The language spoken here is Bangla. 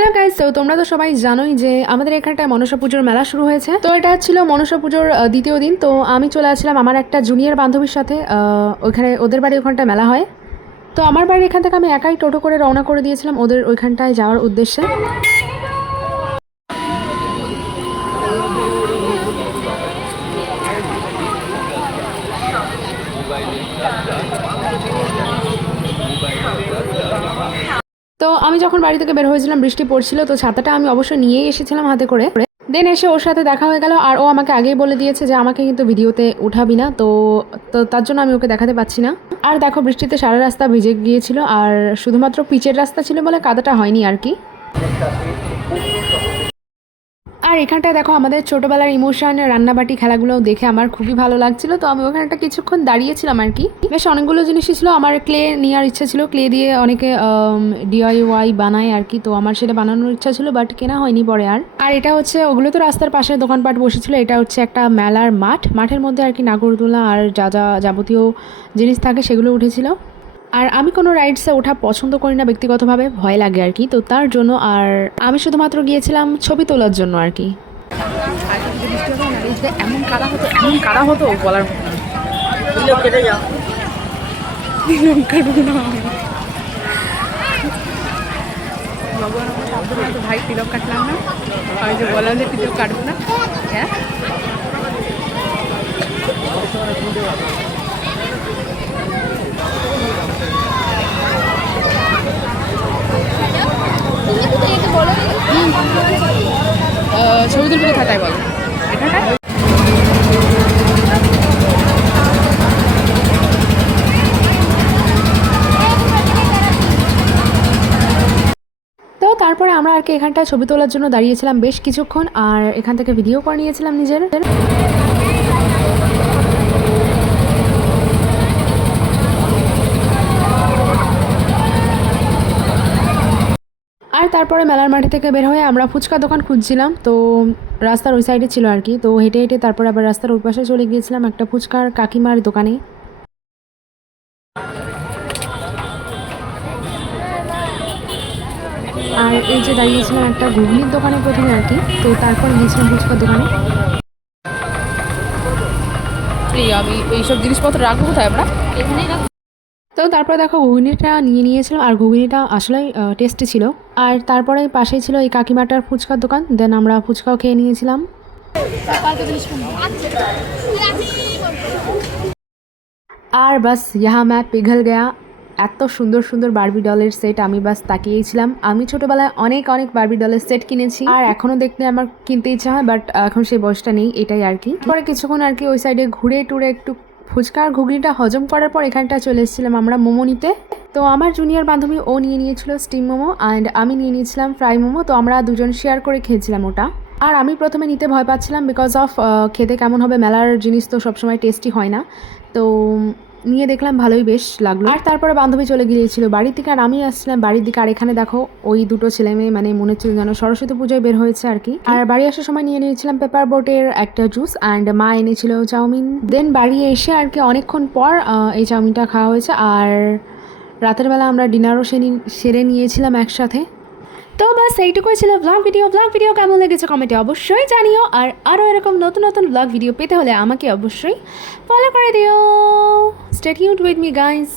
হ্যালো গাইস, তো তোমরা তো সবাই জানোই যে আমাদের এখানটায় মনসা পুজোর মেলা শুরু হয়েছে। তো এটা ছিল মনসা পুজোর দ্বিতীয় দিন। তো আমি চলে আসলাম আমার একটা জুনিয়র বান্ধবীর সাথে। ওইখানে ওদের বাড়ি ওখানটায় মেলা হয়। তো আমার বাড়ি এখান থেকে আমি একাই টোটো করে রওনা করে দিয়েছিলাম ওদের ওইখানটায় যাওয়ার উদ্দেশ্যে। তো আমি যখন বাড়ি থেকে বের হয়েছিলাম বৃষ্টি পড়ছিল, তো ছাতাটা আমি অবশ্যই নিয়েই এসেছিলাম হাতে করে। দেন এসে ওর সাথে দেখা হয়ে গেল, আর ও আমাকে আগেই বলে দিয়েছে যে আমাকে কিন্তু ভিডিওতে উঠাবি না। তো তো তার জন্য আমি ওকে দেখাতে পাচ্ছি না। আর দেখো বৃষ্টিতে সারা রাস্তা ভিজে গিয়েছিল, আর শুধুমাত্র পিচের রাস্তা ছিল বলে কাদাটা হয়নি আর কি। আর এখানটায় দেখো আমাদের ছোটোবেলার ইমোশন রান্নাবাটি খেলাগুলো দেখে আমার খুবই ভালো লাগছিল। তো আমি ওখানটা কিছুক্ষণ দাঁড়িয়েছিলাম আর কি। বেশ অনেকগুলো জিনিসই ছিল। আমার ক্লে নেওয়ার ইচ্ছা ছিল, ক্লে দিয়ে অনেকে DIY বানায় আর কি। তো আমার সেটা বানানোর ইচ্ছা ছিল, বাট কেনা হয়নি পরে আর। আর এটা হচ্ছে, ওগুলো তো রাস্তার পাশে দোকানপাট বসেছিল। এটা হচ্ছে একটা মেলার মাঠের মধ্যে আর কি নাগরদোলা আর যা যা যাবতীয় জিনিস থাকে সেগুলো উঠেছিল। আর আমি কোনো রাইডসে ওঠা পছন্দ করি না ব্যক্তিগতভাবে, ভয় লাগে আর কি। তো তার জন্য আর আমি শুধুমাত্র গিয়েছিলাম ছবি তোলার জন্য আর কি। এমন কাদা হতো বলার মতো না। কেটে যাও, ভাই তিলক কাটলাম না, আমি যে বললাম যে তিলক কাটবো না। হ্যাঁ ছবি তুলবো কোথায় তাই বলো এখানটায়। তো তারপরে আমরা আর কি এখানটায় ছবি তোলার জন্য দাঁড়িয়েছিলাম বেশ কিছুক্ষণ, আর এখান থেকে ভিডিও করে নিয়েছিলাম নিজের। আর তারপরে মেলার মাঠে থেকে বের হয়ে আমরা ফুচকা দোকান খুঁজছিলাম। তো রাস্তার ওই সাইডে ছিল আর কি। তো হেঁটে হেঁটে তারপরে আবার রাস্তার ওই পাশে চলে গিয়েছিলাম একটা ফুচকার কাকিমার দোকানে। আর এই যে দাঁড়িয়েছিলাম একটা ঘুগনির দোকানে প্রথমে আর কি। তো তারপর গিয়েছিলাম ফুচকার দোকানে। আমি এইসব জিনিসপত্র রাখবো কোথায় আমরা এখানেই। তো তারপরে দেখো ঘুগনিটা নিয়েছিলাম, আর ঘুগনিটা আসলেই টেস্টি ছিল। আর তারপরে পাশেই ছিল এই কাকিমাটার ফুচকার দোকান। দেন আমরা ফুচকাও খেয়ে নিয়েছিলাম। আর বাস ইহা ম্যাপ পিঘল গয়া। এত সুন্দর সুন্দর বারবি ডলের সেট আমি বাস তাকিয়েছিলাম। আমি ছোটোবেলায় অনেক অনেক বারবি ডলের সেট কিনেছি, আর এখনও দেখতে আমার কিনতে ইচ্ছা হয়, বাট এখন সেই বয়সটা নেই, এটাই আর কি। পরে কিছুক্ষণ আর কি ওই সাইডে ঘুরে টুরে একটু ফুচকা আর ঘুগনিটা হজম করার পর এখানটা চলে এসেছিলাম আমরা মোমো নিতে। তো আমার জুনিয়র বান্ধবী ও নিয়ে নিয়েছিল স্টিম মোমো, অ্যান্ড আমি নিয়ে নিয়েছিলাম ফ্রাই মোমো। তো আমরা দুজন শেয়ার করে খেয়েছিলাম ওটা। আর আমি প্রথমে নিতে ভয় পাচ্ছিলাম বিকজ অফ খেতে কেমন হবে, মেলার জিনিস তো সবসময় টেস্টি হয় না। তো নিয়ে দেখলাম ভালোই বেশ লাগলো। আর তারপরে বান্ধবী চলে গিয়েছিল বাড়ির দিকে, আর আমি আসছিলাম বাড়ির দিকে। আর এখানে দেখো ওই দুটো ছেলে মেয়ে, মানে মনে হচ্ছিল যেন সরস্বতী পুজোয় বের হয়েছে আর কি। আর বাড়ি আসার সময় নিয়ে নিয়েছিলাম পেপার বোটের একটা জুস, অ্যান্ড মা এনেছিল চাউমিন। দেন বাড়ি এসে আর কি অনেকক্ষণ পর এই চাউমিনটা খাওয়া হয়েছে। আর রাতের বেলা আমরা ডিনারও সেরে নিয়েছিলাম একসাথে। তো বাস এইটুকুই ছিল ব্লগ ভিডিও কেমন লেগেছে কমেন্টে অবশ্যই জানিও। আর আরও এরকম নতুন নতুন ব্লগ ভিডিও পেতে হলে আমাকে অবশ্যই ফলো করে দিও। Stay tuned with me guys.